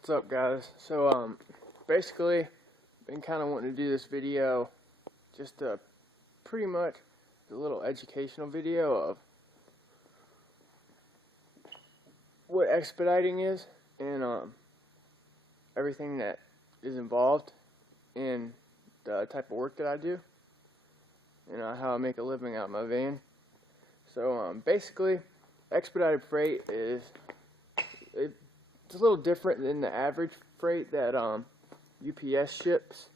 What's up, guys? So basically been kind of wanting to do this video, just pretty much a little educational video of what expediting is and everything that is involved in the type of work that I do, and how I make a living out of my van. So basically, expedited freight is it's a little different than the average freight that UPS ships,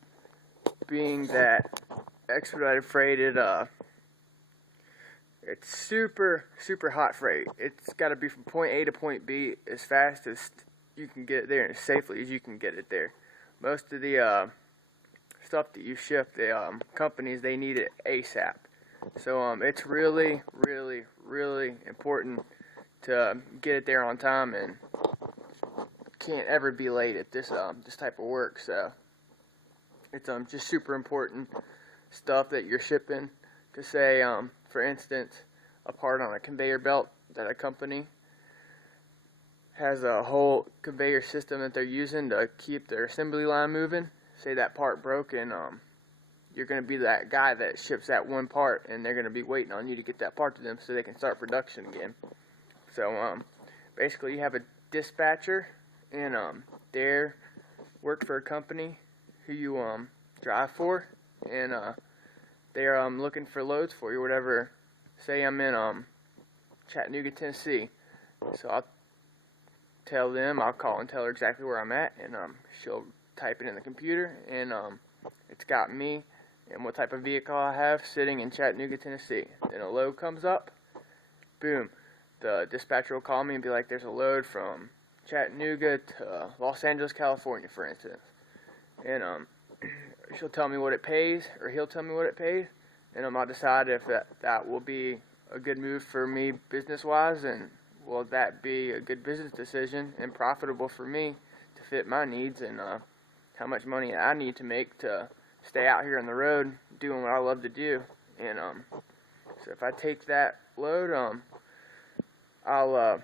being that expedited freight it's super hot freight. It's got to be from point A to point B as fast as you can get it there and as safely as you can get it there. Most of the stuff that you ship, the companies, they need it ASAP. So it's really important to get it there on time, and can't ever be late at this type of work. So it's just super important stuff that you're shipping. To say, for instance, a part on a conveyor belt that a company has a whole conveyor system that they're using to keep their assembly line moving. Say that part broke, and you're going to be that guy that ships that one part, and they're going to be waiting on you to get that part to them so they can start production again. So basically, you have a dispatcher, and they work for a company who you drive for, and they're looking for loads for you, whatever. Say I'm in Chattanooga, Tennessee, so I'll tell them, I'll call and tell her exactly where I'm at, and she'll type it in the computer, and it's got me and what type of vehicle I have sitting in Chattanooga, Tennessee. Then a load comes up, boom, the dispatcher will call me and be like, there's a load from Chattanooga to Los Angeles, California, for instance, and she'll tell me what it pays, or he'll tell me what it pays, and I'll decide if that will be a good move for me business-wise, and will that be a good business decision and profitable for me to fit my needs, and how much money I need to make to stay out here on the road doing what I love to do. And so if I take that load, I'll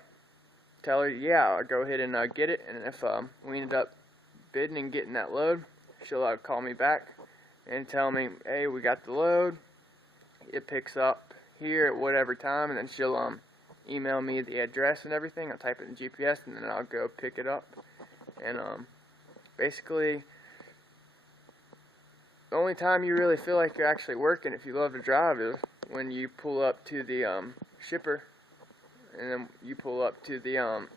tell her, yeah, I'll go ahead and get it, and if we ended up bidding and getting that load, she'll call me back and tell me, hey, we got the load, it picks up here at whatever time, and then she'll email me the address and everything. I'll type it in GPS, and then I'll go pick it up. And basically, the only time you really feel like you're actually working, if you love to drive, is when you pull up to the shipper, and then you pull up to the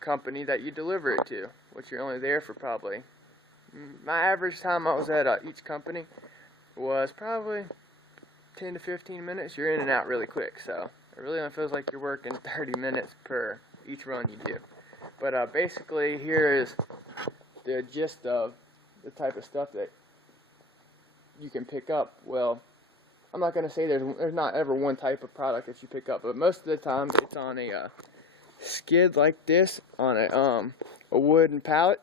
company that you deliver it to, which you're only there for probably, my average time I was at each company was probably 10 to 15 minutes. You're in and out really quick, so it really only feels like you're working 30 minutes per each run you do. But basically, here is the gist of the type of stuff that you can pick up. Well, I'm not going to say there's not ever one type of product that you pick up, but most of the time it's on a skid like this, on a wooden pallet,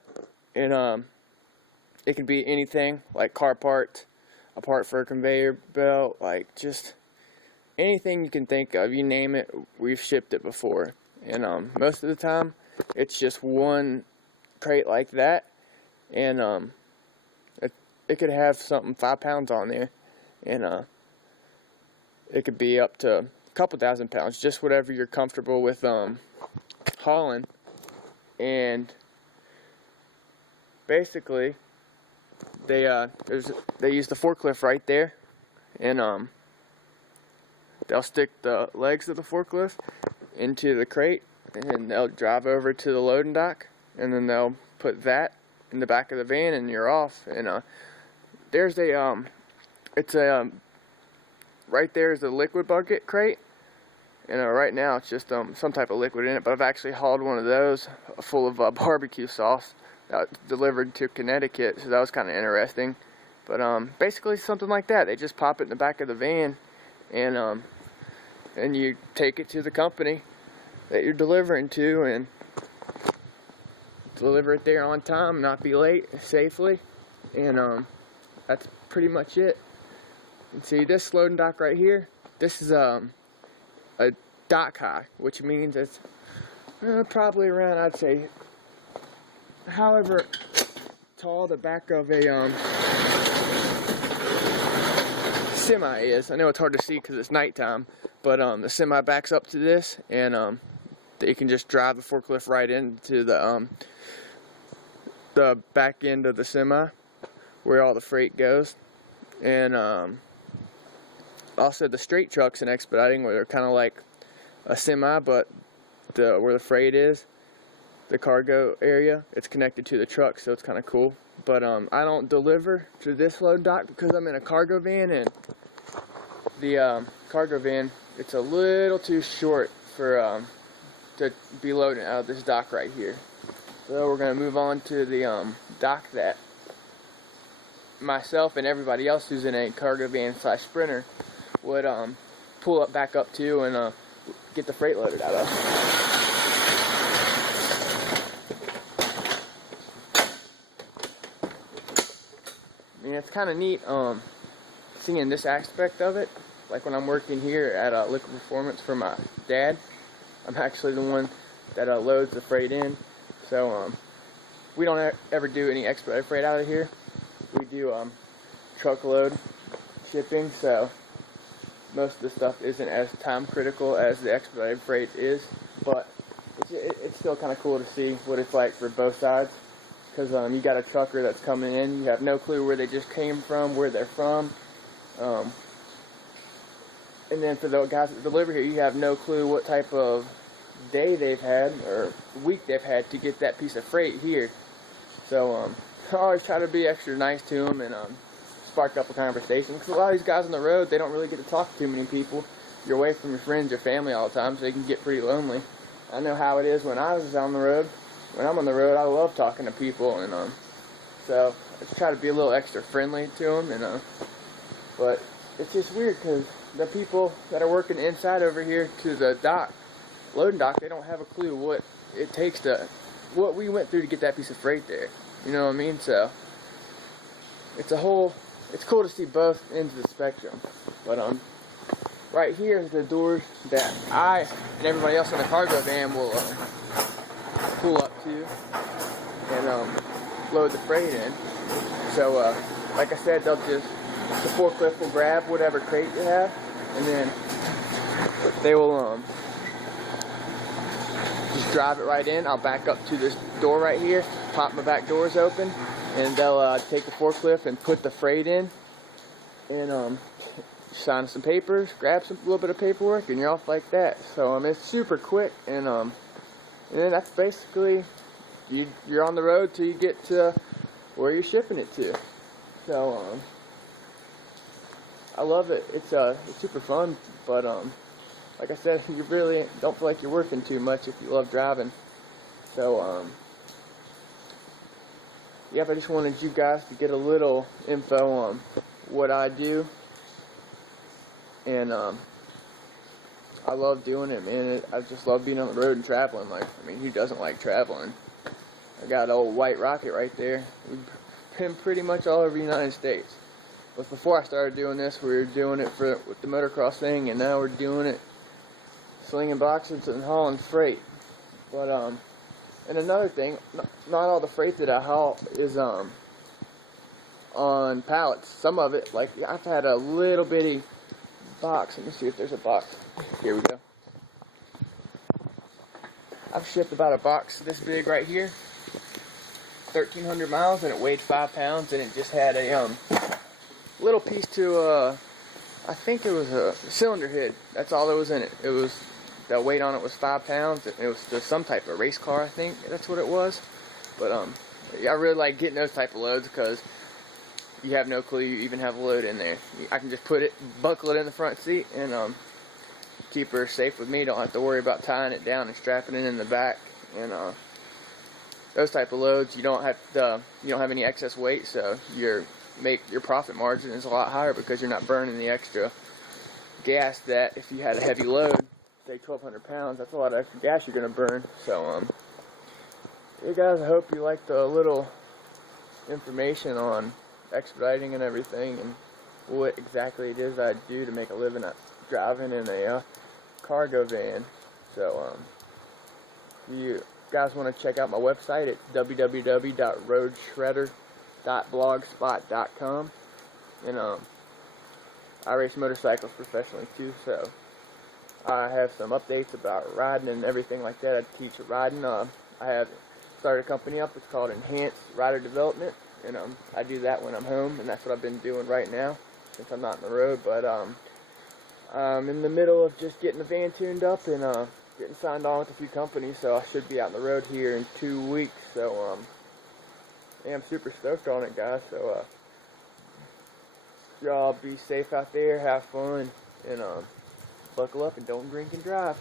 and it can be anything, like car parts, a part for a conveyor belt, like just anything you can think of, you name it, we've shipped it before. And most of the time, it's just one crate like that, and it could have something 5 pounds on there, and it could be up to a couple thousand pounds, just whatever you're comfortable with hauling. And basically, they use the forklift right there, and they'll stick the legs of the forklift into the crate, and they'll drive over to the loading dock, and then they'll put that in the back of the van, and you're off. And there's a right there is a liquid bucket crate, and right now it's just some type of liquid in it, but I've actually hauled one of those full of barbecue sauce that was delivered to Connecticut, so that was kind of interesting. But basically something like that. They just pop it in the back of the van, and you take it to the company that you're delivering to, and deliver it there on time, not be late, safely, and that's pretty much it. And see, this loading dock right here, this is a dock high, which means it's probably around, I'd say, however tall the back of a semi is. I know it's hard to see because it's nighttime, but the semi backs up to this, and you can just drive the forklift right into the back end of the semi where all the freight goes. And also the straight trucks and expediting, where they're kind of like a semi, but where the freight is, the cargo area, it's connected to the truck, so it's kind of cool. But I don't deliver to this load dock because I'm in a cargo van, and the cargo van, it's a little too short for to be loading out of this dock right here. So we're gonna move on to the dock that myself and everybody else who's in a cargo van / Sprinter would pull up back up to and get the freight loaded out of. I mean, it's kind of neat seeing this aspect of it. Like when I'm working here at Liquid Performance for my dad, I'm actually the one that loads the freight in. So we don't ever do any expedited freight out of here. We do truckload shipping, so most of the stuff isn't as time critical as the expedited freight is, but it's still kind of cool to see what it's like for both sides, because you got a trucker that's coming in, you have no clue where they just came from, where they're from, and then for the guys that deliver here, you have no clue what type of day they've had or week they've had to get that piece of freight here. So I always try to be extra nice to them and spark up a conversation, because a lot of these guys on the road, they don't really get to talk to too many people. You're away from your friends, your family all the time, so they can get pretty lonely. I know how it is when I was on the road. When I'm on the road, I love talking to people, and so I just try to be a little extra friendly to them, and but it's just weird because the people that are working inside over here to the dock, loading dock, they don't have a clue what it takes what we went through to get that piece of freight there. You know what I mean? So it's cool to see both ends of the spectrum. But right here is the doors that I and everybody else in the cargo van will pull up to and load the freight in. So like I said, the forklift will grab whatever crate you have, and then they will just drive it right in. I'll back up to this door right here, pop my back doors open, and they'll take the forklift and put the freight in, and sign some papers, grab a little bit of paperwork, and you're off like that. So it's super quick, and then that's basically you're on the road till you get to where you're shipping it to. So I love it. It's super fun, but like I said, you really don't feel like you're working too much if you love driving. So yep, I just wanted you guys to get a little info on what I do, and I love doing it, man. I just love being on the road and traveling. Like, I mean, who doesn't like traveling? I got old White Rocket right there. We've been pretty much all over the United States. But before I started doing this, we were doing it with the motocross thing, and now we're doing it slinging boxes and hauling freight. But and another thing, not all the freight that I haul is on pallets. Some of it, like I've had a little bitty box. Let me see if there's a box. Here we go. I've shipped about a box this big right here, 1,300 miles, and it weighed 5 pounds, and it just had a little piece to I think it was a cylinder head. That's all that was in it. It was, the weight on it was 5 pounds. It was just some type of race car, I think that's what it was. But I really like getting those type of loads because you have no clue you even have a load in there. I can just buckle it in the front seat, and keep her safe with me. Don't have to worry about tying it down and strapping it in the back. And those type of loads, you don't have any excess weight, so your profit margin is a lot higher because you're not burning the extra gas that if you had a heavy load, say 1,200 pounds, that's a lot of extra gas you're going to burn. So hey guys, I hope you liked the little information on expediting and everything, and what exactly it is I do to make a living driving in a cargo van. So if you guys want to check out my website, it's www.roadshredder.blogspot.com. And I race motorcycles professionally too, so I have some updates about riding and everything like that. I teach riding. I have started a company up. It's called Enhanced Rider Development, and I do that when I'm home, and that's what I've been doing right now since I'm not on the road. But I'm in the middle of just getting the van tuned up and getting signed on with a few companies, so I should be out on the road here in 2 weeks. So yeah, I'm super stoked on it, guys. So y'all be safe out there, have fun, and buckle up and don't drink and drive.